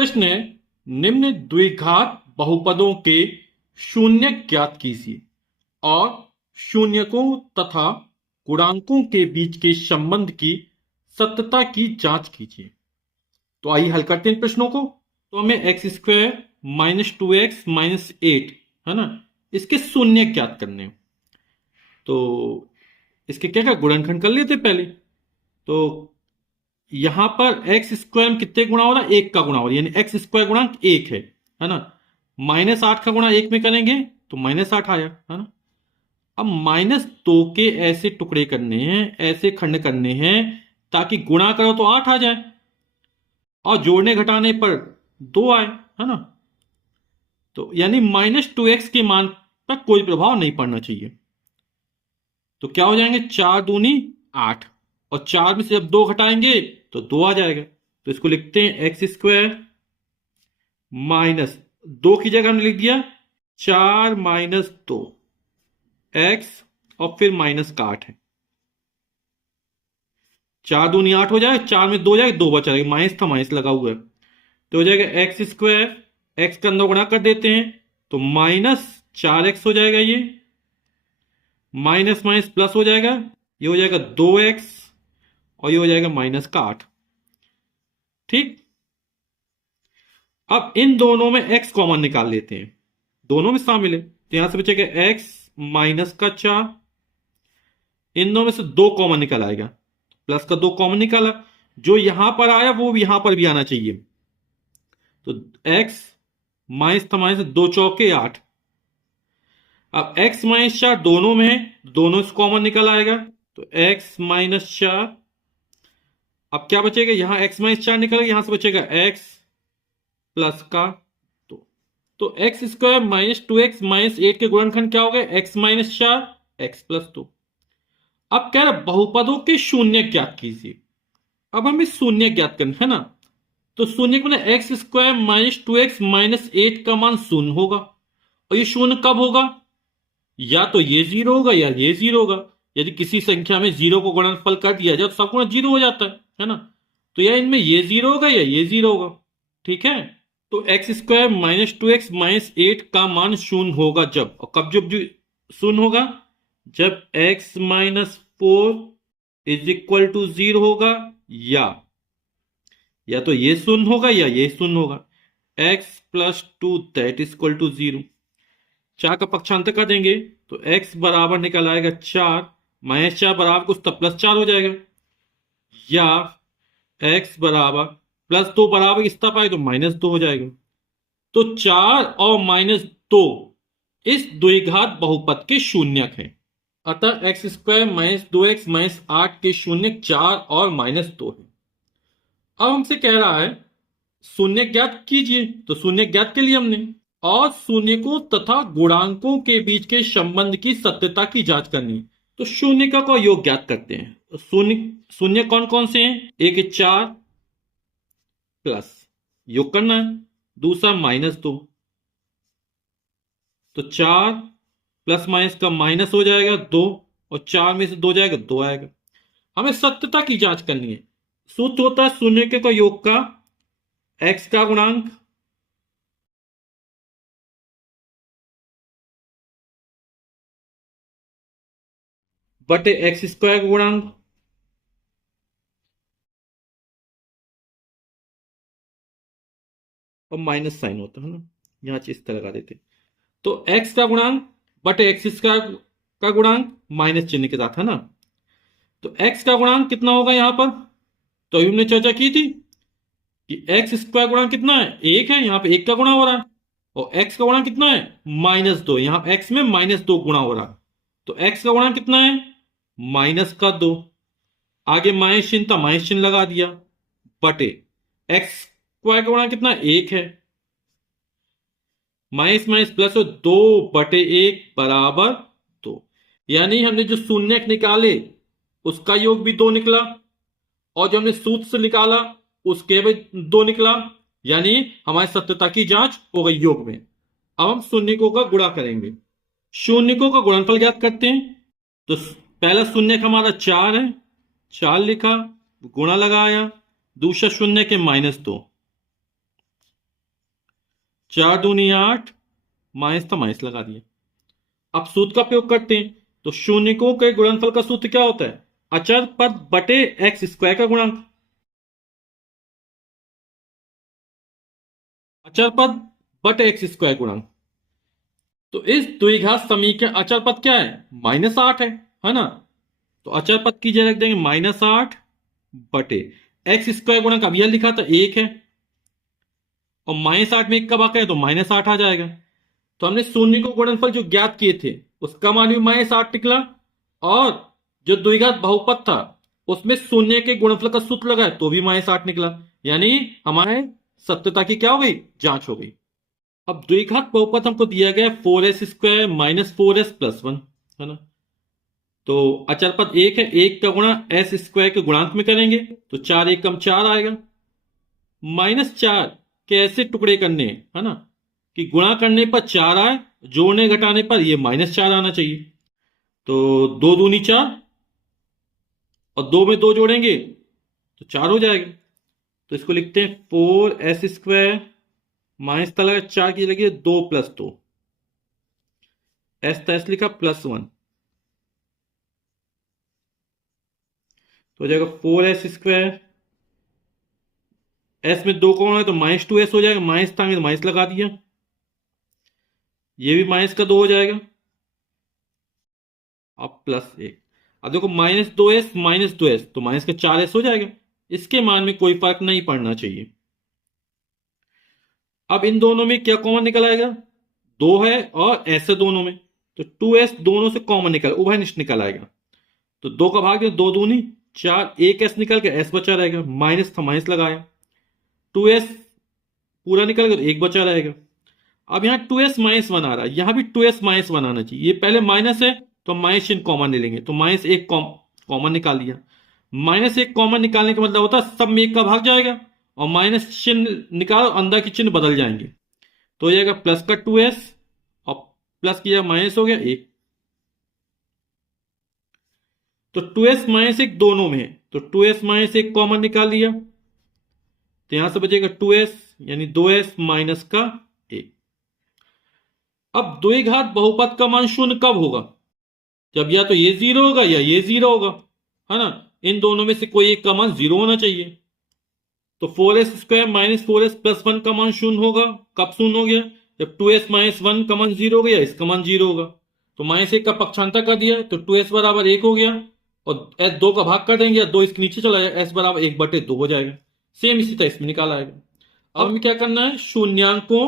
प्रश्न है, निम्न द्विघात बहुपदों के शून्य ज्ञात कीजिए और शून्यकों तथा गुणांकों के बीच के संबंध की सत्यता की जांच कीजिए। तो आइए हल करते हैं इन प्रश्नों को। तो हमें x square minus 2x minus 8 है ना, इसके शून्य ज्ञात करने हैं। तो इसके क्या क्या गुणनखंड कर लेते पहले। तो यहां पर एक्स स्क्वायर में कितने गुणा हो रहा है, एक का गुणा हो रहा है, यानी एक्स स्क्वायर गुणांक एक है ना। -8 का गुणा एक में करेंगे तो -8 आया, है ना। अब -2 के ऐसे टुकड़े करने हैं, ऐसे खंड करने हैं ताकि गुणा करो तो 8 आ जाए और जोड़ने घटाने पर 2 आए, है ना। तो यानी -2x के मान पर कोई प्रभाव नहीं पड़ना चाहिए। तो क्या हो जाएंगे, 4 दूनी 8 और 4 में से जब 2 घटाएंगे तो 2 आ जाएगा। तो इसको लिखते हैं एक्स स्क्वायर माइनस 2 की जगह हमने लिख दिया 4 माइनस 2 एक्स और फिर माइनस का 8 है। 4 दूनी 8 हो जाएगा, 4 में 2 जाएगा, 2 बचा रहेगा, माइनस था माइनस लगा हुआ है तो हो जाएगा एक्स स्क्वायर, एक्स का अंदर गुणा कर देते हैं तो -4x हो जाएगा, ये माइनस माइनस प्लस हो जाएगा, ये हो जाएगा 2x और ये हो जाएगा -8। ठीक, अब इन दोनों में x कॉमन निकाल लेते हैं, दोनों में शामिल है तो यहां से बचेगा x माइनस का 4, इन दोनों में से 2 कॉमन निकल आएगा, प्लस का 2 कॉमन निकाला, जो यहां पर आया वो यहां पर भी आना चाहिए। तो x माइनस था माइनस 2 चौके 8, अब x माइनस 4 दोनों में है, दोनों से कॉमन निकल आएगा तो x माइनस 4। अब क्या बचेगा, यहां x माइनस 4 निकलेगा, यहां से बचेगा x प्लस का 2। तो एक्स स्क्वायर -2x माइनस 8 के गुणनखंड क्या हो गए, x माइनस 4 x प्लस 2। अब कह रहे बहुपदों के शून्य ज्ञात कीजिए। अब हमें शून्य ज्ञात करना है ना, तो शून्य के मैंने एक्स स्क्वायर -2x माइनस 8 का मान शून्य होगा, और ये शून्य कब होगा, या तो ये 0 होगा या ये 0 होगा। यदि किसी संख्या में 0 को गुणनफल कर दिया जाए तो सब गुणा 0 हो जाता है ना। तो या इनमें ये 0 होगा या ये 0 होगा। ठीक है, तो एक्स स्क्वायर -2x माइनस 8 का मान शून्य होगा जब, और कब जब शून्य होगा, जब x minus 4 is equal to 0 होगा, या तो ये शून्य होगा या ये शून्य होगा। x plus 2 that is equal to 0, 4 का पक्षांतर कर देंगे तो x बराबर निकल आएगा 4, -4 बराबर कुछ तब +4 हो जाएगा, या x बराबर +2 बराबर इस तरफ आए तो -2 हो जाएगा। तो 4 और -2 इस द्विघात बहुपद के शून्यक हैं। अतः एक्स स्क्वायर -2x माइनस 8 के शून्यक 4 और -2 है। अब हमसे कह रहा है शून्य ज्ञात कीजिए, तो शून्य ज्ञात के लिए हमने और शून्यकों तथा गुणांकों के बीच के संबंध की सत्यता की जांच करनी है। तो शून्यकों का योग ज्ञात करते हैं। शून्य शून्य कौन कौन से हैं, एक है 4 प्लस योग करना है, दूसरा -2, तो 4 प्लस माइनस का माइनस हो जाएगा 2 और 4 में से 2 जाएगा 2 आएगा। हमें सत्यता की जांच करनी है। सूत्र होता है शून्य का योग का x का गुणांक बटे एक्स स्क्वायर का गुणांक और माइनस साइन होता है ना, यहां चीज तरह लगा देते। तो x का गुणांक बटे एक्स स्क्वायर का गुणांक माइनस चिन्ह के साथ, है ना। तो x का गुणांक कितना होगा यहां पर, तो अभी हमने चर्चा की थी कि एक्स स्क्वायर गुणांक कितना है, 1 है, यहां पे 1 का गुणा हो रहा है, और x का गुणांक कितना है -2, यहां x में -2 गुणा हो रहा है, तो x का गुणांक कितना है -2, आगे माइनस चिन्ह था माइनस चिन्ह लगा दिया, बटे एक्स स्क्वायर का गुणांक कितना 1 है, माइनस माइनस प्लस हो 2/1 बराबर 2। यानी हमने जो शून्यक निकाले उसका योग भी 2 निकला, और जो हमने सूत्र से निकाला उसके भी 2 निकला, यानी हमारी सत्यता की जांच हो गई योग में। अब हम शून्यकों का गुणा करेंगे। शून्यकों का गुणनफल ज्ञात करते हैं। तो पहला शून्यक हमारा 4 है, 4 लिखा, गुणा लगाया, दूसरा शून्य के -2, 4 दूनी 8, माइनस था माइनस लगा दिया। अब सूत्र का प्रयोग करते हैं। तो शून्यकों के गुणनफल का सूत्र क्या होता है? अचर पद बटे एक्स स्क्वायर का गुणांक। अचर पद बटे एक्स स्क्वायर गुणांक। तो इस द्विघात समीकरण अचर पद क्या है? -8 है ना। तो अचर पद की जगह रख देंगे -8 बटे एक्स स्क्वायर गुणा अब यह लिखा था 1 है, और -8 में 1 का भाग करें तो -8 आ जाएगा। तो हमने शून्य को गुणनफल जो ज्ञात किए थे उसका मान भी -8 निकला, और जो द्विघात बहुपद था उसमें शून्य के गुणनफल का सूत्र लगाए तो भी -8 निकला। यानी हमारे सत्यता की क्या हो गई? जांच हो गई। अब द्विघात बहुपद हमको दिया गया 4s square minus 4s plus 1, है ना। तो अचर पद 1 है, 1 का गुणा एस स्क्वायर के गुणांक में करेंगे तो 4 1 कम 4 आएगा। -4 के ऐसे टुकड़े करने हैं, है ना, कि गुणा करने पर 4 आए, जोड़ने घटाने पर ये -4 आना चाहिए। तो 2 दूनी 4, और 2 में 2 जोड़ेंगे तो 4 हो जाएगा। तो इसको लिखते हैं 4s स्क्वायर माइनस का लगा 4 की लगी 2 प्लस 2, एस था एस लिखा +1, तो हो जाएगा 4s स्क्वायर। एस में 2 कौन है तो -2s हो जाएगा, माइनस था तो माइनस लगा दिया, ये भी -2 हो जाएगा। अब +1, अब देखो -2s -2s तो -4s हो जाएगा। इसके मान में कोई फर्क नहीं पड़ना चाहिए। अब इन दोनों में क्या कॉमन निकल आएगा? 2 है और s है दोनों में, तो 2s दोनों से कॉमन निकल उभयनिष्ठ निकल आएगा। तो 2 का भाग दे 2 दूनी 4, 1s निकल के s बचा रहेगा, माइनस था माइनस लगाया, 2s पूरा निकल गया तो 1 बचा रहेगा। अब यहाँ 2s -1 आ रहा है, यहां भी 2s -1 आना चाहिए। ये पहले माइनस है तो माइनस चिन्ह कॉमन ले लेंगे, तो -1 कॉमन निकाल दिया। -1 कॉमन निकालने का मतलब होता है सब में 1 का भाग जाएगा, और माइनस चिन्ह निकालो अंदर के चिन्ह बदल जाएंगे, तो हो जाएगा प्लस का 2s, और प्लस की जगह माइनस हो गया 1। तो 2s -1 दोनों में है, तो 2s -1 कॉमन निकाल लिया, तो यहां से बचेगा 2s, यानी 2s माइनस का 1। अब द्विघात बहुपद का मान शून्य कब होगा? जब या तो ये 0 होगा या ये 0 होगा, है ना। इन दोनों में से कोई एक का मान 0 होना चाहिए। तो 4s square minus 4s plus 1 का मान शून्य होगा। कब शून्य हो गया? जब 2s -1 का मान 0 हो गया, इसका मान 0 होगा। तो -1 का पक्षांतर कर दिया तो 2s बराबर 1 हो गया, और s 2 का भाग कर देंगे, 2 इसके नीचे चला जाएगा, s बराबर 1/2 हो जाएगा। सेम इसी तरह इसमें निकाल आएगा। अब हमें क्या करना है? शून्यांकों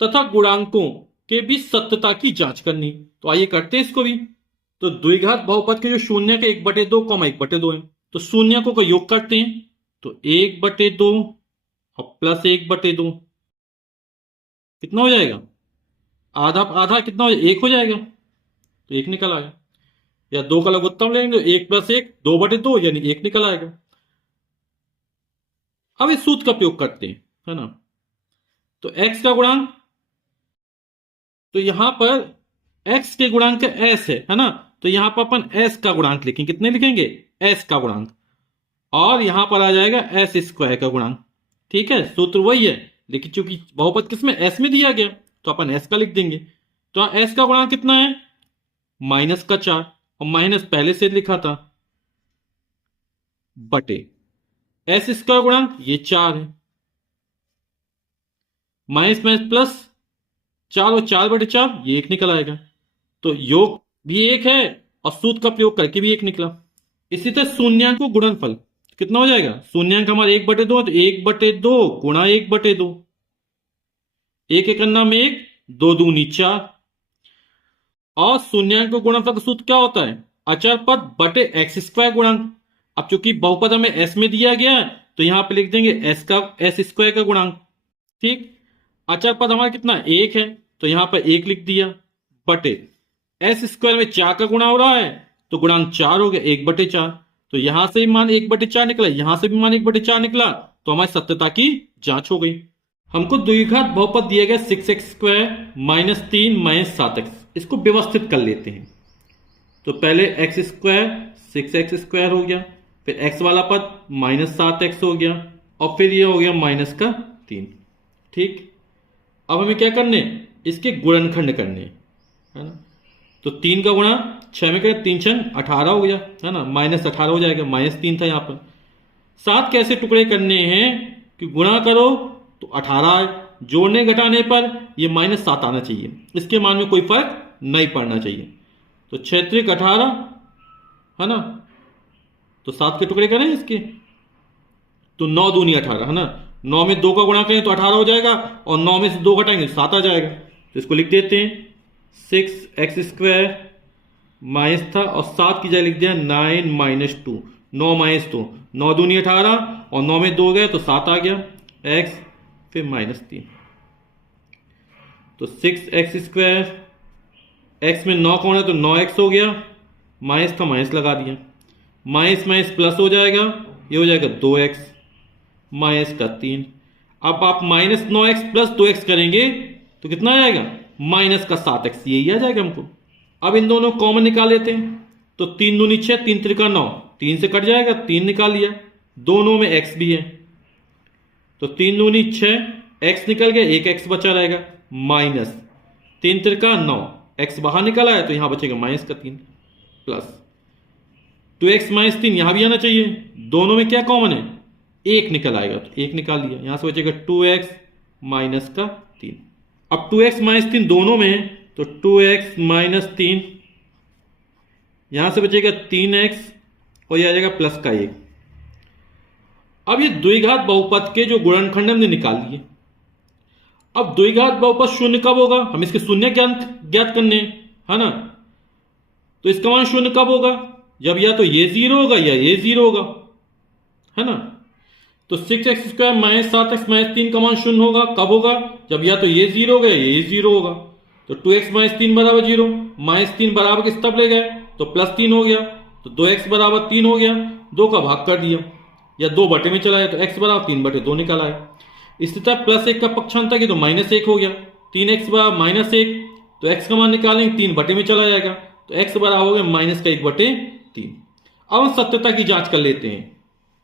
तथा गुणांकों के बीच सत्यता की जांच करनी। तो आइए करते हैं इसको भी। तो द्विघात बहुपद के जो शून्य के 1/2 1/2 है, तो शून्यकों का योग करते हैं, तो 1/2 और प्लस 1/2 कितना हो जाएगा? आधा आधा कितना हो जाएगा? 1 हो जाएगा, तो 1 निकल आएगा। या 2 का लघुत्तम लेंगे तो 1 + 1 2/2, यानी 1 निकल आएगा। अब इस सूत्र का प्रयोग करते हैं, है ना। तो x का गुणांक, तो यहां पर x के गुणांक s है ना, तो यहां पर अपन s का गुणांक लिखेंगे। कितने लिखेंगे? s का गुणांक, और यहां पर आ जाएगा s स्क्वायर का गुणांक। ठीक है, सूत्र वही है, लेकिन चूंकि बहुपद किसमें? s में दिया गया, तो अपन s का लिख देंगे। तो s का गुणांक कितना है? -4, और माइनस पहले से लिखा था, बटे s स्क्वायर गुणांक ये 4 है, माइनस माइनस प्लस 4 और 4/4 ये 1 निकल आएगा। तो योग भी 1 है, और सूत्र का प्रयोग करके भी 1 निकला। इसी तरह शून्यांक को गुणनफल कितना हो जाएगा? शून्यांक हमारे 1/2, तो 1/2 गुणा 1/2, 1 एक अन्ना में 1, 2 दूनी 4। और शून्यांक को गुणनफल का सूत्र क्या होता है? अचर पद बटे एक्स स्क्वायर गुणांक। अब चूंकि बहुपद हमें s में दिया गया है, तो यहां पे लिख देंगे s स्क्वायर का गुणांक। ठीक, अचर पद हमारा कितना? 1 है, तो यहां पर 1 लिख दिया, बटे s स्क्वायर में 4 का गुणा हो रहा है, तो गुणांक 4 हो गया 1/4। तो यहां से भी मान 1/4 निकला, यहां से भी मान 1/4 निकला, तो हमारी सत्यता की जांच हो गई। हमको द्विघात बहुपद दिया गया 6x स्क्वायर -3 -7x। इसको व्यवस्थित कर लेते हैं। तो पहले x स्क्वायर 6x स्क्वायर हो गया, फिर x वाला पद -7x हो गया, और फिर ये हो गया -3। ठीक, अब हमें क्या करने, इसके गुणनखंड करने, है ना। तो 3 का गुणा 6 में करें, 3 6 18 हो गया, है ना, -18 हो जाएगा, -3 था यहाँ पर। 7 कैसे टुकड़े करने हैं कि गुणा करो तो 18 आए, जोड़ने घटाने पर ये -7 आना चाहिए, इसके मान में कोई फर्क नहीं पड़ना चाहिए। तो 6 त्रिक 18, है ना, तो 7 के टुकड़े करें इसके, तो 9 दूनी 18, है ना, 9 में 2 का गुणा करें तो 18 हो जाएगा, और 9 में से 2 घटाएंगे तो 7 आ जाएगा। तो इसको लिख देते हैं 6x² माइनस था, और 7 की जगह लिख दिया 9 - 2, 9 - 2, 9 दूनी 18, और 9 में 2 गए तो 7 आ गया, x फिर -3। तो 6x², x में 9 कौन है तो 9x हो गया, माइनस था माइनस लगा दिया, माइनस माइनस प्लस हो जाएगा, ये हो जाएगा 2x माइनस का 3। अब आप -9x प्लस 2x करेंगे तो कितना आएगा, माइनस का 7x, यही आ जाएगा हमको। अब इन दोनों कॉमन निकाल लेते हैं, तो 3 दूनी 6, 3 त्रिका 9, 3 से कट जाएगा, 3 निकाल लिया, दोनों में x भी है, तो 3 दूनी 6, x निकल गया, एक x बचा रहेगा, माइनस 3 त्रिका 9, x बाहर निकला है तो यहां बचेगा माइनस का 3, प्लस 2x - 3 यहां भी आना चाहिए, दोनों में क्या कॉमन है, एक निकल आएगा, तो एक निकाल लिया, यहां से बचेगा 2x माइनस का 3। अब 2x - 3 दोनों में है, तो 2x - 3, यहां से बचेगा 3x, और यह आ जाएगा प्लस का 1। अब ये द्विघात बहुपद के जो गुणनखंड हमने निकाल लिए। अब द्विघात बहुपद शून्य कब होगा, हम इसके शून्य ज्ञात करने, है ना। तो इसका मान शून्य कब होगा, जब या तो ये 0 होगा या ये 0 होगा, है ना। तो 6x² - 7x - 3 का मान शून्य होगा, कब होगा, जब या तो ये 0 होगा या ये 0 होगा। तो 2x - 3 बराबर 0, -3 बराबर किस तब ले गए तो +3 हो गया, तो 2x बराबर 3 हो गया, 2 का भाग कर दिया, या 2 बटे में चला गया, तो x बराबर 3/2 निकल आया। इसी तरह +1 का पक्षांतर की तो -1 हो गया, 3x बराबर -1, तो x का मान निकालेंगे, 3 बटे में चला जाएगा, तो x बराबर हो गया -1/3। अब हम सत्यता की जांच कर लेते हैं।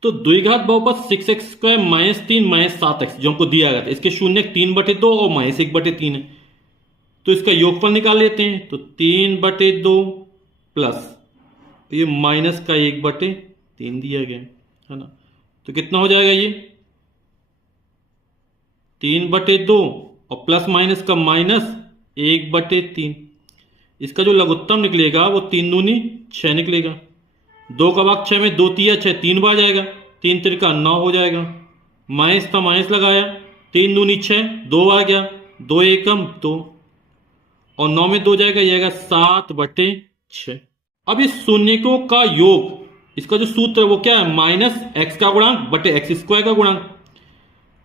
तो द्विघात बहुपद 6x² - 3 - 7x जो हमको दिया गया था, इसके शून्य 3/2 और -1/3 है, तो इसका योगफल निकाल लेते हैं। तो 3/2 प्लस ये माइनस का 1/3 दिया गया, है ना, तो कितना हो जाएगा ये 3/2 और प्लस माइनस का -1/3। इसका जो लघुत्तम निकलेगा वो 3 दूनी 6 निकलेगा, 2 का भाग 6 में 2 तिया 6, 3 बार जाएगा, 3 त्रिका 9 हो जाएगा, माइनस था माइनस लगाया, 3 दूनी 6, 2 आ गया, 2 एकम 2, और 9 में 2 जाएगा, ये आएगा 7/6। अब इस शून्यकों का योग, इसका जो सूत्र है वो क्या है, -x का गुणांक बटे x² का गुणांक।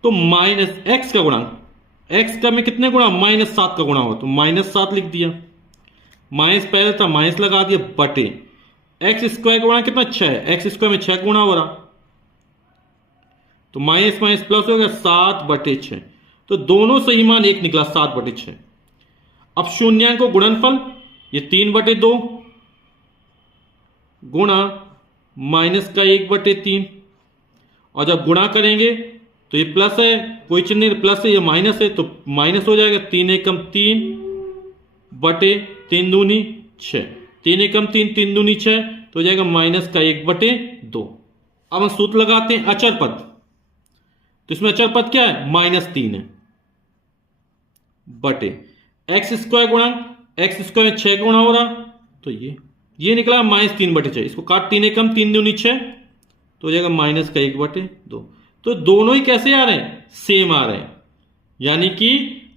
तो -x का गुणांक, x का में कितने गुणा, -7 का गुणा हो, तो -7 लिख दिया, माइनस पहले था माइनस लगा दिया, बटे x² का गुणा कितना 6, x² में 6 गुणा हो रहा, तो माइनस माइनस प्लस हो गया 7/6। तो दोनों सही मान 1 निकला, 7/6। अब शून्यांक को गुणनफल, ये 3/2 गुणा माइनस का 1/3, और जब गुणा करेंगे तो ये प्लस है, कोई चिन्ह नहीं, प्लस है, ये माइनस है, तो माइनस हो जाएगा, 3 एकम 3 बटे 3 दूनी 6, 3 एकम 3, 3 दूनी 6, तो हो जाएगा माइनस का 1/2। अब हम सूत्र लगाते हैं अचर पद, तो इसमें अचर पद क्या है, -3 है, बटे x² गुणांक, x² में 6 गुणा हो रहा, तो ये निकला -3/6, इसको काट, 3 एकम 3 दूनी 6, तो हो जाएगा माइनस का 1/2। तो दोनों ही कैसे आ रहे हैं, सेम आ रहे हैं, यानी कि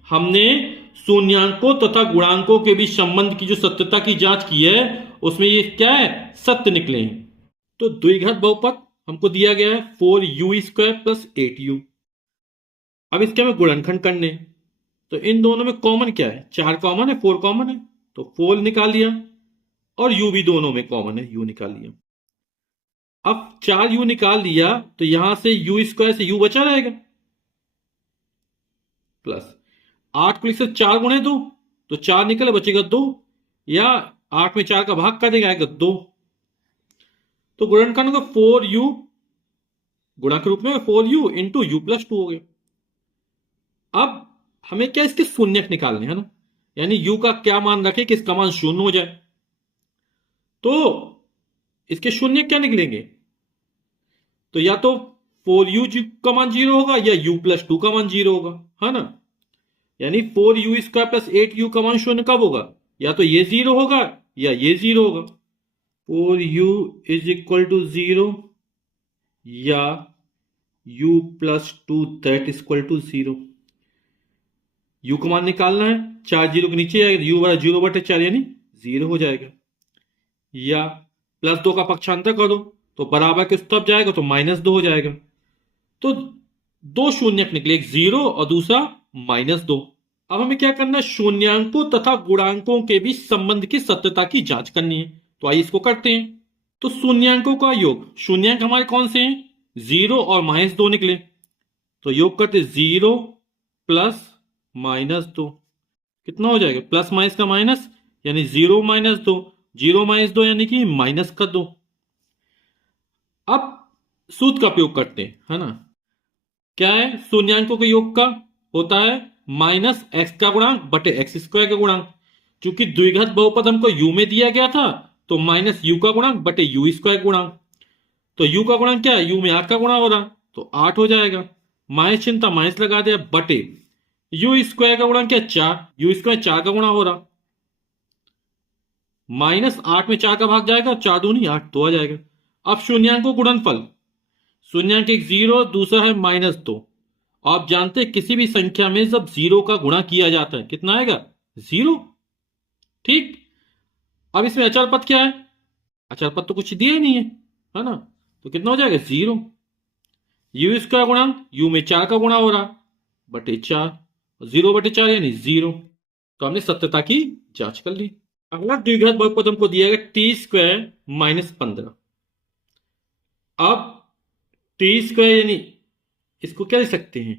हमने शून्यांकों तथा गुणांकों के बीच संबंध की जो सत्यता की जांच की है उसमें ये क्या है, सत्य निकले हैं। तो द्विघात बहुपद हमको दिया गया है 4u² + 8u। अब इसके हमें गुणनखंड करने, तो इन दोनों में कॉमन क्या है, 4 कॉमन है, 4 कॉमन है, तो 4 निकाल लिया, और u भी दोनों में कॉमन है, u निकाल लिया। अब 4u निकाल लिया तो यहां से u² से u बचा रहेगा, प्लस 8 को लिख सकते 4 गुणे 2, तो 4 निकले बचेगा 2, या 8 में 4 का भाग कर देगा, आएगा 2। तो गुणनखंड का 4u गुणा के रूप में 4u × u + 2 हो गया। अब हमें क्या इसके शून्यक निकालने है ना, यानी यू का क्या मान रखे कि इसका मान शून्य हो जाए। तो इसके शून्य क्या निकलेंगे, तो या तो 4u का मान 0 होगा या u+2 का मान 0 होगा, है ना। यानी 4u² प्लस 8u का मान शून्य कब होगा, या तो ये 0 होगा या ये 0 होगा। 4u = 0 या u+2 = 0। u का मान निकालना है, 4 0 के नीचे आएगा, u/0/4 यानी 0 हो जाएगा। या +2 का पक्षांतर करो तो बराबर के उस तरफ जाएगा तो -2 हो जाएगा। तो दो शून्यक निकले, एक 0 और दूसरा -2। अब हमें क्या करना है, शून्यांकों तथा गुणांकों के बीच संबंध की सत्यता की जांच करनी है। तो आइए इसको करते हैं। तो शून्यांकों का योग, शून्यांक हमारे कौन से हैं, 0 और -2 निकले, तो योग करते 0 प्लस -2, कितना हो जाएगा, प्लस माइनस का माइनस यानी 0 - 2, 0 - 2 यानी कि -2। अब सूत्र का प्रयोग करते हैं, है ना। क्या है, शून्यांकों के योग का होता है -x का गुणांक बटे x² का गुणांक। क्योंकि द्विघात बहुपद हमको u में दिया गया था, तो -u का गुणांक बटे u² गुणांक। तो u का गुणांक क्या है, u में 8 का गुणा हो रहा, तो 8 हो जाएगा। माइनस चिन्ह था, माइनस लगा दिया, बटे u² का गुणांक क्या, 4, u² 4 का गुणा हो रहा, -8 में 4 का भाग जाएगा, 4 दूनी 8 तो आ जाएगा। अब शून्यांकों गुणनफल, शून्यांक एक 0, दूसरा है -2। आप जानते हैं किसी भी संख्या में जब 0 का गुणा किया जाता है कितना आएगा, 0। ठीक, अब इसमें अचर पद क्या है, अचर पद तो कुछ दिया ही नहीं है ना, तो कितना हो जाएगा, 0। u² गुणांक, u में 4 का गुणा हो रहा, बटे 4, 0/4 यानी 0। तो हमने सत्यता की जांच कर ली। अगला द्विघात बहुपद हमको दिया गया t² - 15। अब t² यानी इसको क्या लिख सकते हैं,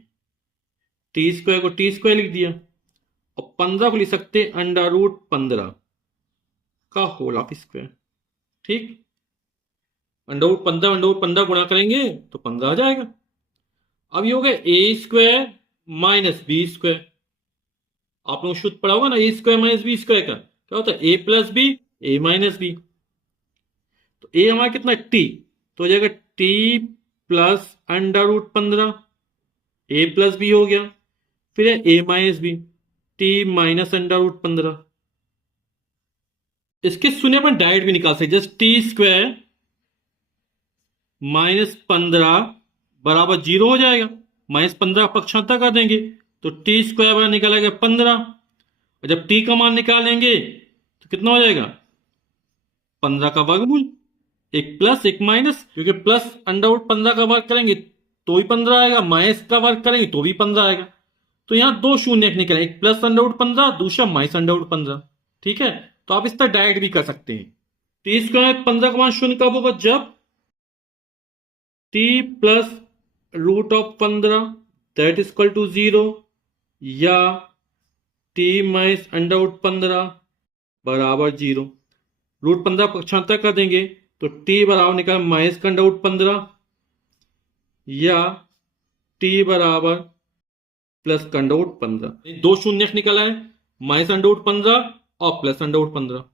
t² को t² लिख दिया, और 15 को लिख सकते हैं √15 का होल ऑफ स्क्वायर। ठीक, √15 गुणा करेंगे तो 15 आ जाएगा। अब ये हो गया a² - b²। आप लोग शुद्ध पढ़ा होगा ना, a² - b² का क्या होता है, a + b a - b। तो a हमारा कितना t, तो हो जाएगा t प्लस √15, a + b हो गया, फिर है a - b, t माइनस √15। इसके शून्य अपन डायरेक्ट भी निकाल सकते, जस्ट t² - 15 बराबर 0 हो जाएगा। -15 पक्षांतर कर देंगे तो t² बराबर निकालेगा 15, और जब t का मान निकालेंगे तो कितना हो जाएगा, 15 का वर्गमूल, एक प्लस एक माइनस, क्योंकि प्लस √15 का वर्ग करेंगे तो भी 15 आएगा, माइनस का वर्ग करेंगे तो भी 15 आएगा। तो यहां दो शून्य निकले, एक प्लस √15, दूसरा माइनस √15। ठीक है, तो आप इस तरह डायरेक्ट भी कर सकते हैं। t² 15 का मान शून्य कब होगा, जब t plus √15 that is equal to 0, या t माइनस √15 बराबर 0। √15 पक्षांतर कर देंगे तो t बराबर निकल माइनस का √15, या t बराबर प्लस का √15। दो शून्य निकला है, माइनस √15 और प्लस √15।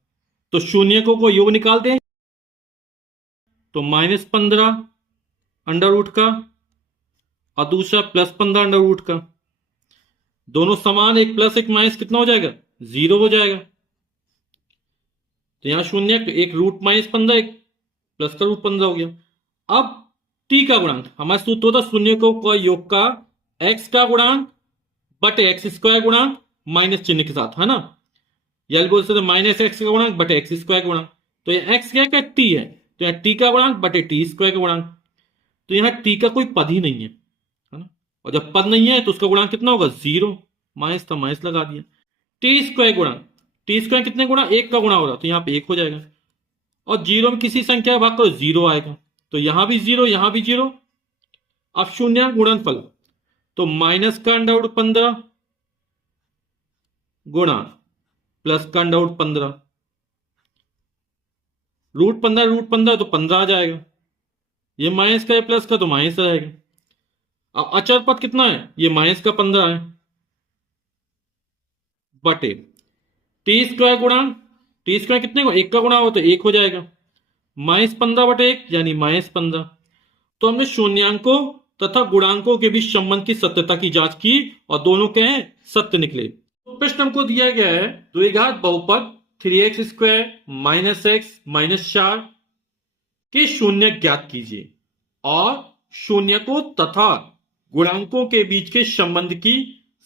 तो शून्यकों को योग निकालते हैं, तो -15 अंडर का और दूसरा +15 अंडर का, दोनों समान, एक प्लस एक माइनस कितना हो जाएगा, 0 हो जाएगा। तो यहां शून्य, एक √-15, एक प्लस का √15 हो गया। अब t का गुणांक, हमारा सूत्र होता शून्यकों का योग का x का गुणांक बटे x² गुणांक माइनस चिन्ह के साथ, है ना, या बोल सकते -x का गुणांक बटे x² गुणांक। तो यह x क्या t है, तो यहां t का गुणांक बटे t² का गुणांक। तो यहां t का कोई पद ही नहीं है ना, और जब पद नहीं है तो उसका गुणांक कितना होगा, 0, माइनस था माइनस लगा दिया। t² गुणांक, t² कितने गुणा, 1 का गुणा हो रहा, तो यहां पे 1 हो जाएगा, और 0 में किसी संख्या का भाग करो 0 आएगा, तो यहां भी 0 यहां भी 0। अब शून्य गुणनफल, तो माइनस का √15 गुणा प्लस का √15, √15 तो 15 आ जाएगा, ये माइनस का है प्लस का तो माइनस रहेगा। अब अचर पद कितना है, ये -15 है, बटे टी स्क्वायर गुणांक, टी स्क्वायर कितने को एक का गुणा हो तो एक हो जाएगा, -15/1 यानी -15। तो हमने शून्यांकों तथा गुणांकों के बीच संबंध की सत्यता की जांच की और दोनों के हैं सत्य निकले। तो प्रश्न हमको दिया गया है द्विघात बहुपद 3x² - x - 4 के शून्य ज्ञात कीजिए और शून्यकों तथा गुणांकों के बीच के संबंध की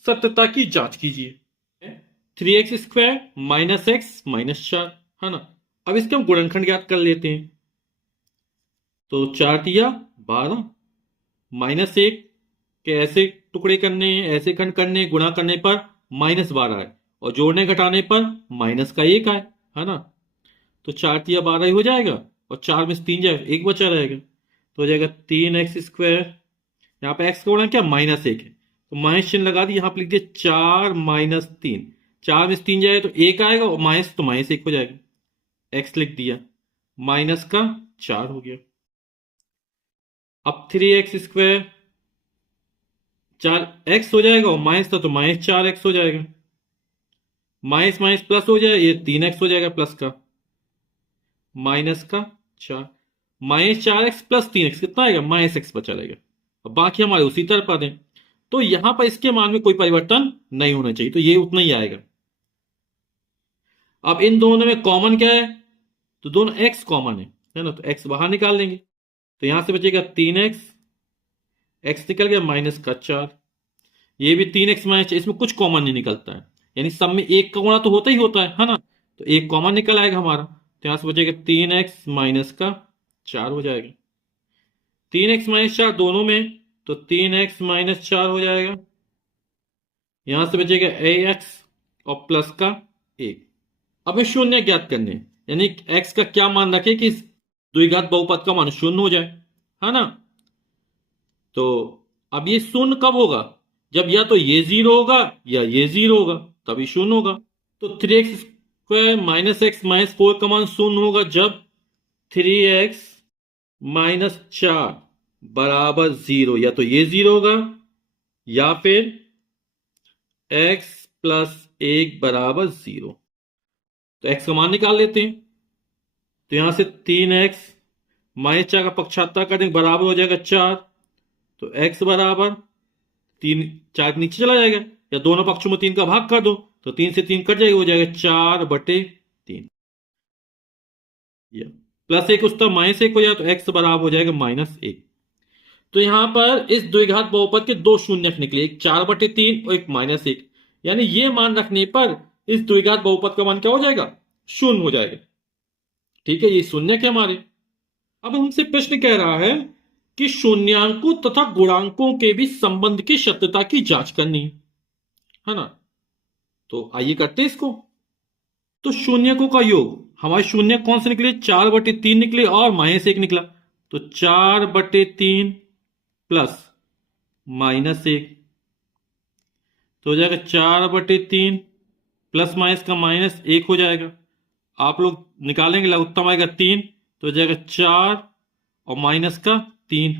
सत्यता की जांच कीजिए। 3x² - x - 4 है ना। अब इसके हम गुणनखंड ज्ञात कर लेते हैं। तो 4 तिया 12, -1 के ऐसे टुकड़े करने हैं, ऐसे खंड करने हैं, गुणा करने पर -12 है और जोड़ने घटाने पर माइनस का 1 है ना। तो 4 तिया 12 ही हो जाएगा और 4 में से 3 जाएगा, 1 बचा रहेगा तो हो जाएगा 3x²। यहाँ पे x का गुणा क्या -1 है तो माइनस चिन्ह लगा दी, यहाँ पे लिख दिया 4 - 3, 4 में से 3 जाए तो 1 आएगा और माइनस तो -1 हो जाएगा, x लिख दिया, माइनस का 4 हो गया। अब 3x², 4x हो जाएगा और माइनस था तो -4x हो जाएगा, माइनस माइनस प्लस हो जाए, ये 3x हो जाएगा प्लस का, माइनस का 4, -4x प्लस 3x कितना आएगा, -x बचा रहेगा। अब बाकी हमारे उसी तरह पद हैं तो यहां पर इसके मान में कोई परिवर्तन नहीं होना चाहिए, तो ये उतना ही आएगा। अब इन दोनों में कॉमन क्या है, तो दोनों x कॉमन है ना, तो x बाहर निकाल लेंगे तो यहां से बचेगा 3x, x निकल गया माइनस का 4, ये भी 3x - इसमें कुछ कॉमन नहीं निकलता है, यानी सब में एक का गुणा तो होता ही होता है ना, तो एक कॉमन निकल आएगा हमारा, तो यहां से बचेगा 3x माइनस का 4 हो जाएगा, 3x - 4 दोनों में तो 3x - 4 हो जाएगा, यहां से बचेगा ax और प्लस का 1। अब हमें शून्य ज्ञात करने हैं, यानी x का क्या मान रखे कि इस द्विघात बहुपद का मान शून्य हो जाए, है ना। तो अब ये शून्य कब होगा, जब या तो ये 0 होगा या ये 0 होगा, तभी शून्य होगा। तो 3x² - x - 4 का मान शून्य होगा जब 3x - 4 बराबर 0, या तो ये 0 होगा या फिर x + 1 बराबर 0। तो x का मान निकाल लेते हैं, तो यहां से 3x - 4 का पक्षांतर कर देंगे बराबर हो जाएगा 4, तो x बराबर 3, 4 नीचे चला जाएगा या दोनों पक्षों में 3 का भाग कर दो तो 3 से 3 कट जाएगा, हो जाएगा 4/3, प्लस 1 उस तरफ -1 हो जाएगा तो x बराबर हो जाएगा -1। तो यहां पर इस द्विघात बहुपद के दो शून्य निकले, एक 4/3 और एक -1, यानी ये मान रखने पर इस द्विघात बहुपद का मान क्या हो जाएगा, शून्य हो जाएगा। ठीक है, ये शून्य के हमारे। अब हमसे प्रश्न कह रहा है कि शून्यांकों तथा गुणांकों के बीच संबंध की सत्यता की जांच करनी है ना। तो आइए करते हैं इसको। तो शून्यकों का योग, हमारे शून्य कौन से निकले, 4/3 निकले और -1 निकला, तो 4/3 प्लस -1 तो हो जाएगा 4/3 प्लस माइनस का -1 हो जाएगा। आप लोग निकालेंगे लघुत्तम आएगा 3, तो हो जाएगा 4 और माइनस का 3,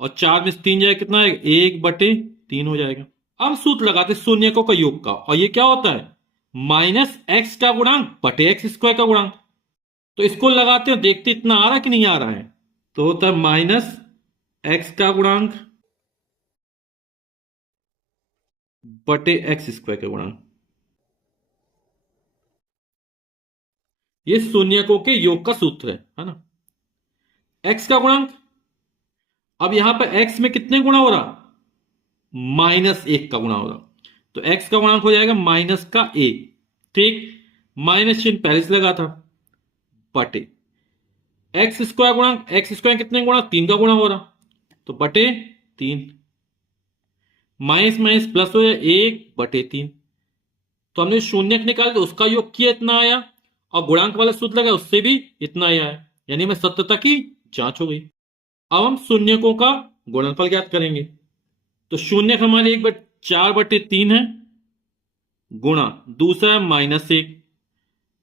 और 4 में से 3 जाएगा कितना आएगा, 1/3 हो जाएगा। अब सूत्र लगाते शून्यकों का योग का, और ये क्या होता है, -x का गुणांक बटे x² का गुणांक। तो इसको लगाते हैं, देखते इतना आ रहा है कि नहीं आ रहा है, तो होता है -x का गुणांक बटे x² का गुणांक। ये शून्यकों के योग का सूत्र है ना। x का गुणांक, अब यहां पर x में कितने गुणा हो रहा, -1 का गुणा हो रहा, तो x का गुणांक हो जाएगा -1। ठीक, माइनस चिन्ह पहले से लगा था, बटे x² गुणांक, x² कितने गुणा, 3 का गुणा हो रहा, तो बटे 3, माइनस माइनस प्लस हो जाए 1/3। तो हमने शून्य निकाले तो उसका योग किया इतना आया, और गुणांक वाला सूत्र लगा उससे भी इतना आया है, यानी में सत्यता की जांच हो गई। अब हम शून्यकों का गुणनफल ज्ञात करेंगे। तो शून्य हमारे 4/3 है, गुणा दूसरा -1,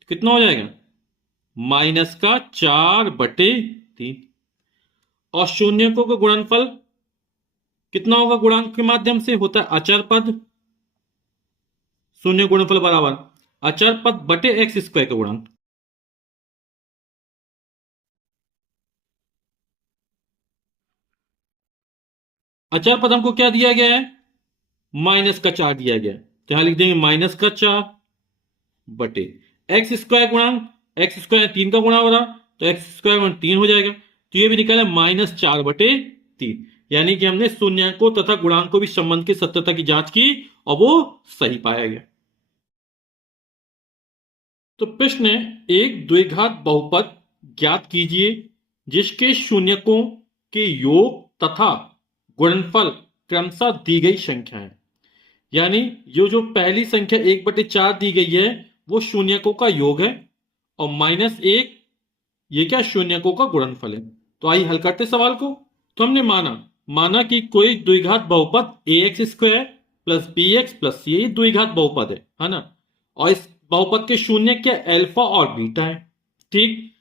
कितना हो जाएगा, माइनस का 4/3, और शून्यकों का गुणनफल कितना होगा, गुणांक के माध्यम से होता है अचर पद शून्य गुणनफल बराबर अचर पद बटे एक्स स्क्वायर का गुणांक। अचर पद हमको क्या दिया गया है, माइनस का 4 दिया गया है, तो यहां लिख देंगे माइनस का 4 बटे एक्स स्क्वायर गुणांक, एक्स स्क्वायर 3 का गुणा हो रहा, तो एक्स स्क्वायर गुणा 3 हो जाएगा, तो ये भी निकला -4/3। यानी कि हमने शून्यकों तथा गुणांकों भी संबंध की सत्यता की जांच की और वो सही पाया गया। तो प्रश्न है, एक द्विघात बहुपद ज्ञात कीजिए जिसके शून्यकों के योग तथा गुणनफल क्रमशः दी गई संख्या है। यानी ये जो पहली संख्या 1/4 दी गई है वो शून्यकों का योग है और -1 ये क्या शून्यकों का गुणनफल है। तो आइए हल करते सवाल को। तो हमने माना कि कोई द्विघात बहुपद ax square plus bx plus c ये द्विघात बहुपद है ना, और इस बहुपद के शून्य क्या अल्फा और बीटा है। ठीक,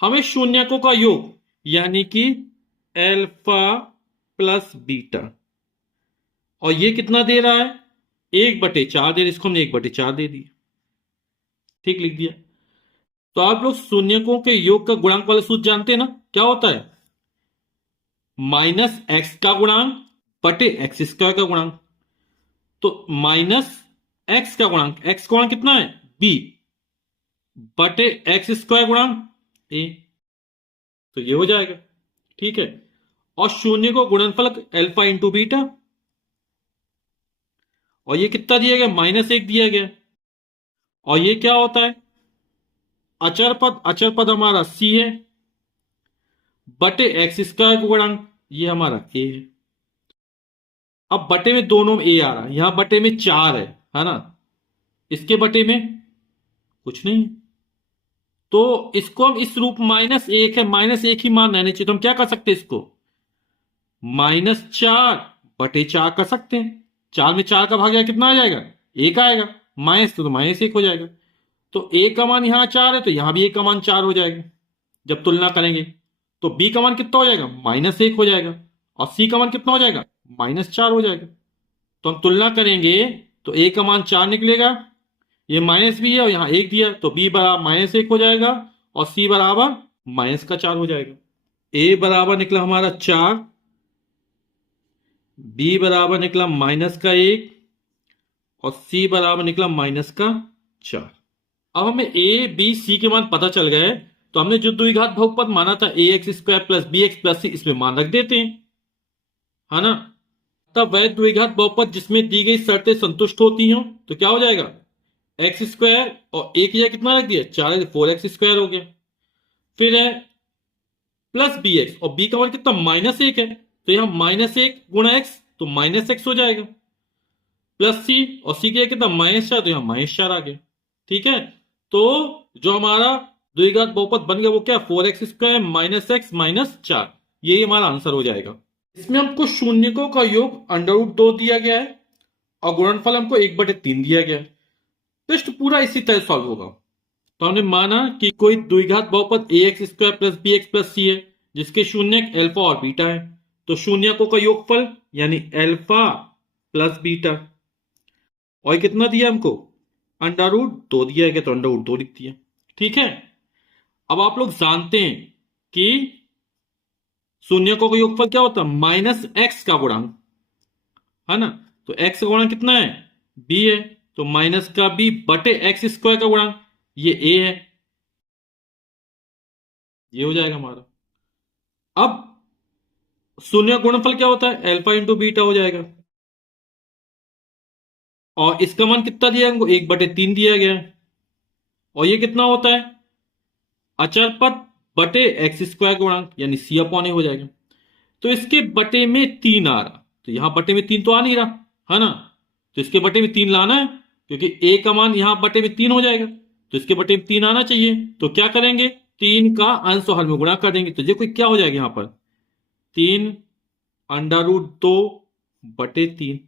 हमें शून्यकों का योग यानी कि अल्फा प्लस बीटा, और ये कितना दे रहा है 1/4 दे रहा है, इसको हमने 1/4 दे दिया। ठीक, लिख दिया। तो आप लोग शून्यकों के योग का गुणांक वाला सूत्र जानते हैं ना, क्या होता है -x का गुणांक बटे एक्स स्क्वायर का गुणांक। तो -x का गुणांक, x गुणांक कितना है b बटे एक्स स्क्वायर गुणांक a, तो ये हो जाएगा। ठीक है, और शून्य को गुणनफल अल्फा इंटू बीटा, और ये कितना दिया गया -1 दिया गया, और ये क्या होता है अचर पद हमारा c है बटे एक्स स्क्वायर का गुणांक ये हमारा a है। अब बटे में दोनों में a आ रहा है, यहां बटे में 4 है ना, इसके बटे में कुछ नहीं, तो इसको हम इस रूप -1 है, -1 ही मान रहने चाहिए, तो हम क्या कर सकते हैं इसको -4/4 कर सकते हैं। 4 में 4 का भाग जाएगा कितना आ जाएगा 1 आएगा, माइनस तो -1 हो जाएगा। तो a का मान यहां 4 है तो यहां भी a का मान 4 हो जाएगा। जब तुलना करेंगे तो b का मान कितना हो जाएगा -1 हो जाएगा, और c का मान कितना हो जाएगा -4 हो जाएगा। तो हम तुलना करेंगे तो a का मान 4 निकलेगा, ये माइनस भी है और यहां 1 दिया, तो b बराबर -1 हो जाएगा और c बराबर -4 हो जाएगा। a बराबर निकला हमारा 4, b बराबर निकला -1 और c बराबर निकला -4। अब हमें a b c के मान पता चल गए, तो हमने जो द्विघात बहुपद माना था ax square plus bx plus c, इसमें मान रख देते हैं, है ना। तब वह द्विघात बहुपद जिसमें दी गई शर्तें संतुष्ट होती हो तो क्या हो जाएगा एक्स स्क्वायर और एक जगह कितना रख दिया 4 4x स्क्वायर हो गया, फिर है प्लस बी एक्स और b का मान कितना -1 है, तो यहां -1 गुणा x तो -x हो जाएगा, प्लस c और c के कितना -4 तो यहां -4 आ गया। ठीक है, तो जो हमारा द्विघात बहुपद बन गया वो क्या 4x स्क्वायर -x -4, यही हमारा आंसर हो जाएगा। इसमें हमको शून्यकों का योग √2 दिया गया है और गुणनफल हमको 1/3 दिया गया है। प्रश्न पूरा इसी तरह सॉल्व होगा। तो हमने माना कि कोई द्विघात बहुपद ax square plus bx plus c है जिसके शून्यक अल्फा और बीटा है, तो शून्यकों का योगफल यानी अल्फा प्लस बीटा, और कितना दिया हमको √2 दिया गया, तो √2 लिख दिया। ठीक है, अब आप लोग जानते हैं कि शून्यकों का योगफल क्या होता है -x का गुणांक, है ना, तो x का गुणांक कितना है b है, तो माइनस का b बटे एक्स स्क्वायर का गुणांक ये a है, ये हो जाएगा हमारा। अब शून्य गुणनफल क्या होता है अल्फा इंटू बीटा हो जाएगा, और इसका मान कितना दिया हमको 1/3 दिया गया है, और ये कितना होता है अचर पद बटे एक्स स्क्वायर गुणांक यानी c/a हो जाएगा। तो इसके बटे में 3 आ रहा, तो यहां बटे में 3 तो आ नहीं रहा, है ना, तो इसके बटे में 3 लाना है क्योंकि a का मान यहां बटे में 3 हो जाएगा, तो इसके बटे में 3 आना चाहिए। तो क्या करेंगे 3 का अंश और हर में गुणा कर देंगे, तो देखो क्या हो जाएगा यहां पर 3 √2/3,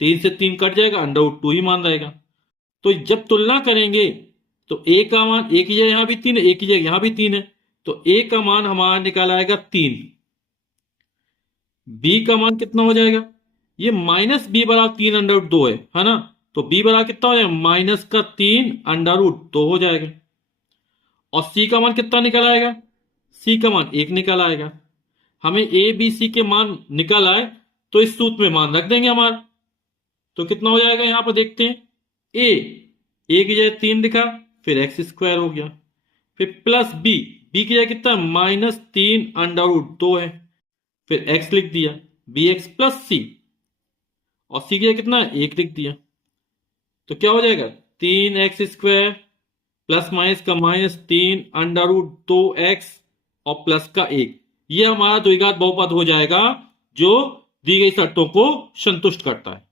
3 से 3 कट जाएगा √2 ही मान रहेगा। तो जब तुलना करेंगे तो a का मान एक ही जगह यहां भी 3 है, एक ही जगह यहां भी 3 है, तो a का मान हमारा निकाला आएगा 3, b का मान कितना हो जाएगा ये -b बराबर 3 √2 है ना, तो b बराबर कितना हो जाएगा, माइनस का 3 अंडर रूट 2 हो जाएगा। और c का मान कितना निकल आएगा, c का मान 1 निकल आएगा। हमें ए बी सी के मान निकल आए तो इस सूत्र में मान रख देंगे हमारा। तो कितना हो जाएगा यहां पर देखते हैं, ए की जगह 3 लिखा, फिर एक्स स्क्वायर हो गया, फिर प्लस बी की जगह कितना, माइनस 3 अंडर रूट 2 है, फिर एक्स लिख दिया, बी एक्स प्लस सी, और सी की जगह कितना, 1 लिख दिया। तो क्या हो जाएगा, 3x² प्लस माइनस का माइनस 3 अंडर रूट 2x और प्लस का 1। ये हमारा द्विघात बहुपद हो जाएगा जो दी गई शर्तों को संतुष्ट करता है।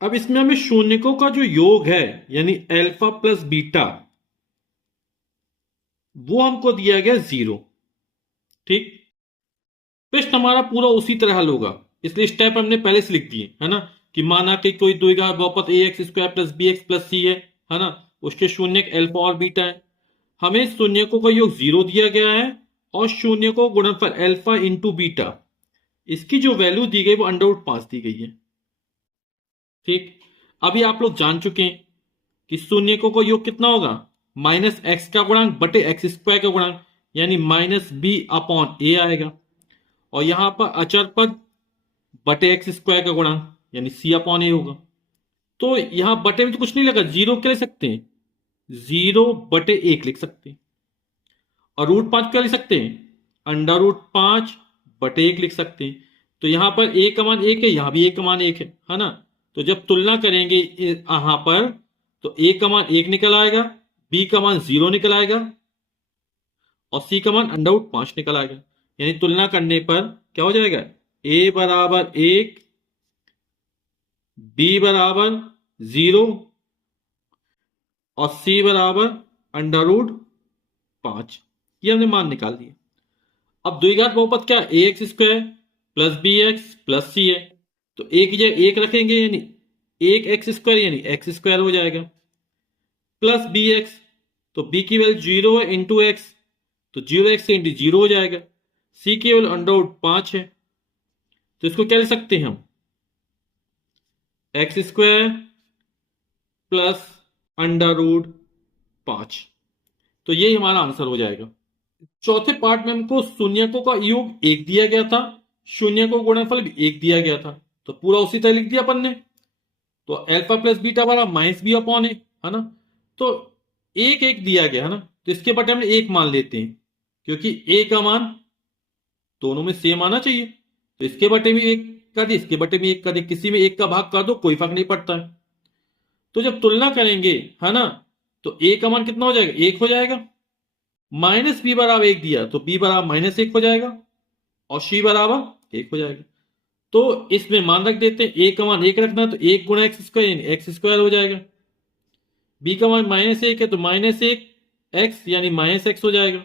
अब इसमें हमें शून्यकों का जो योग है यानी अल्फा प्लस बीटा, वो हमको दिया गया 0। ठीक, प्रश्न हमारा पूरा उसी तरह हल होगा, इसलिए स्टेप हमने पहले से लिख दिए है ना, कि माना कि कोई द्विघात बहुपद ax² plus bx plus c है ना, उसके शून्यक अल्फा और बीटा है। हमें शून्यकों का योग 0 दिया गया है और शून्यकों गुणनफल अल्फा इंटू बीटा, इसकी जो वैल्यू दी गई वो अंडर रूट 5 दी गई है। ठीक, अभी आप लोग जान चुके हैं कि शून्यकों का योग कितना होगा, माइनस एक्स का गुणांक बटे एक्स स्क्वायर का गुणांक, यानी माइनस बी अपॉन ए आएगा, और यहां पर अचर पद बटे एक्स स्क्वायर का गुणांक यानी सी अपॉन ए होगा। तो यहां बटे में तो कुछ नहीं लगा, 0 क्या लिख सकते हैं, 0 बटे 1 लिख सकते हैं, और रूट 5 क्या लिख सकते हैं, अंडर रूट 5 बटे 1 लिख सकते हैं। तो यहां पर ए का मान 1 है, यहां भी ए का मान 1 है ना। तो जब तुलना करेंगे यहां पर तो ए का मान 1 निकल आएगा, बी का मान 0 निकल आएगा, और सी का मान अंडर रूट 5 निकल आएगा। यानी तुलना करने पर क्या हो जाएगा, ए बराबर 1, बी बराबर 0 और सी बराबर अंडर रूट 5। ये हमने मान निकाल दिया। अब द्विघात बहुपद क्या, ax² plus bx plus c है, तो a की जगह 1 रखेंगे यानी 1x² यानी x² हो जाएगा, प्लस bx, तो b की वैल्यू 0 है इंटू एक्स, तो 0x से इंटू 0 हो जाएगा, c की वैल्यू अंडर रूट 5 है, तो इसको क्या लिख सकते हैं हम, x² प्लस अंडर रूट 5। तो यही हमारा आंसर हो जाएगा। चौथे पार्ट में हमको शून्यकों का योग 1 दिया गया था, शून्यकों का गुणनफल भी 1 दिया गया था, तो पूरा उसी तरह लिख दिया अपन ने। तो अल्फा प्लस बीटा बराबर माइनस बी अपॉन है ना, तो 1 दिया गया है ना, तो इसके बटे हम 1 मान लेते हैं, क्योंकि a का मान दोनों में सेम आना चाहिए। तो इसके बटे में 1 कर दे, इसके बटे में 1 कर दे, किसी में 1 का भाग कर दो, कोई फर्क नहीं पड़ता है। तो जब तुलना करेंगे है ना, तो a का मान कितना हो जाएगा, 1 हो जाएगा, माइनस बी बराबर 1 दिया तो b बराबर माइनस 1 हो जाएगा, और c बराबर 1 हो जाएगा। तो इसमें मान रख देते हैं, a का मान 1 रखना, तो 1 गुणा x² यानी x² हो जाएगा, b का मान माइनस 1 है तो माइनस 1 x यानी माइनस x हो जाएगा,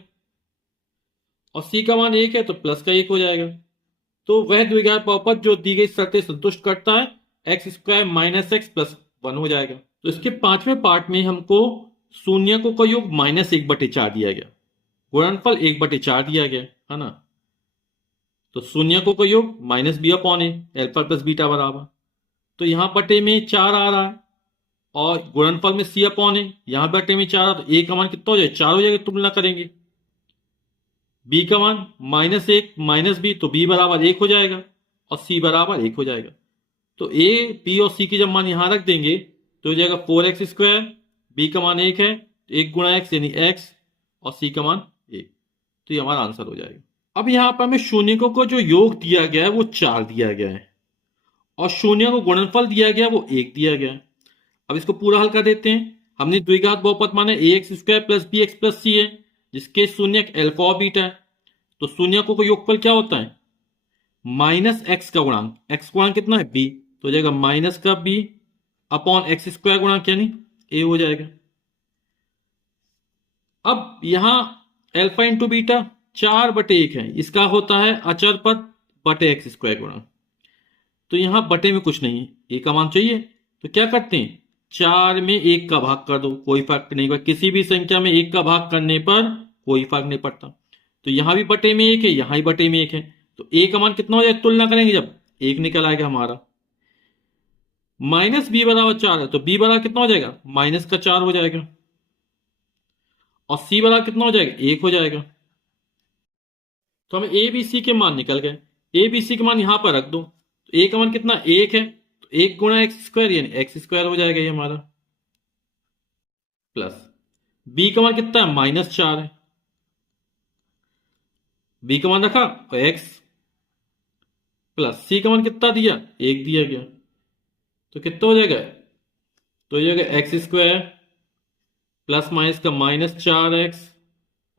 और c का मान 1 है तो प्लस का 1 हो जाएगा। तो वह द्विघात बहुपद जो दी गई शर्तें संतुष्ट करता है, x² माइनस x प्लस 1 हो जाएगा। तो इसके 5वें पार्ट में हमको शून्यकों का योग -1/4 दिया गया, गुणनफल 1/4 दिया गया है ना। तो शून्यकों का योग माइनस बी अपॉन ए, अल्फा प्लस बीटा बराबर, तो यहां बटे में 4 आ रहा है, और गुणनफल में सी अपॉन ए, यहां बटे में 4 आ, तो ए का मान कितना हो जाएगा, 4 हो जाएगा। तुलना करेंगे बी का मान -1 माइनस बी, तो बी बराबर 1 हो जाएगा, और सी बराबर 1 हो जाएगा। तो ए बी और सी की जब मान यहां रख देंगे तो हो जाएगा 4x², बी का मान 1 है, 1 गुणा x यानी x, और सी का मान 1। तो ये हमारा आंसर हो जाएगा। अब यहां पर हमें शून्यकों को जो योग दिया गया है वो 4 दिया गया है, और शून्य को गुणनफल दिया गया वो 1 दिया गया है। अब इसको पूरा हल कर देते हैं। हमने द्विघात बहुपद माने ax² plus bx plus c है, जिसके शून्यक अल्फा और बीटा है। तो शून्यकों का योगफल क्या होता है, माइनस एक्स का गुणांक, एक्स गुणांक कितना है b, तो हो जाएगा माइनस का b अपॉन x² गुणांक यानी a हो जाएगा। अब यहां अल्फा इंटू बीटा 4/1 है, इसका होता है अचर पद बटे x² गुणांक, तो यहां बटे में कुछ नहीं है, a का मान चाहिए, तो क्या करते हैं 4 में 1 का भाग कर दो, कोई फर्क नहीं पड़ता, किसी भी संख्या में 1 का भाग करने पर कोई फर्क नहीं पड़ता। तो यहां भी बटे में 1 है, यहां भी बटे में 1 है, तो a का मान कितना हो जाएगा, तुलना करेंगे जब 1 निकल आएगा हमारा। माइनस बी बराबर 4 है तो बी बराबर कितना हो जाएगा, -4 हो जाएगा। और सी बराबर कितना हो जाएगा, 1 हो जाएगा। तो हमें ए बी सी के मान निकल गए। ए बी सी के मान यहां पर रख दो, तो ए का मान कितना, 1 है, तो 1 गुणा एक्स स्क्वायर यानी एक्स स्क्वायर हो जाएगा ये हमारा। प्लस बी का मान कितना है, -4 है, बी का मान रखा और एक्स, प्लस सी का मान कितना दिया, 1 दिया गया, तो कितना हो जाएगा, तो हो जाएगा एक्स स्क्वायर प्लस माइनस का -4x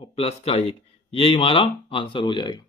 और प्लस का 1, यही हमारा आंसर हो जाएगा।